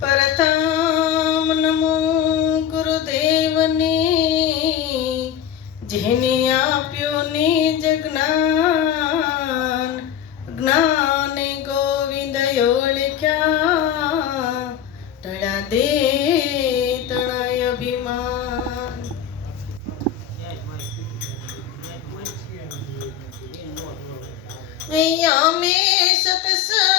પ્રથમ નમો ગુરુદેવને, જેને આપ્યો ને જજ્ઞાન જ્ઞાને ગોવિંદ યોળખ્યા ટળા દે તણાય અભિમાન. અમે સતસંગ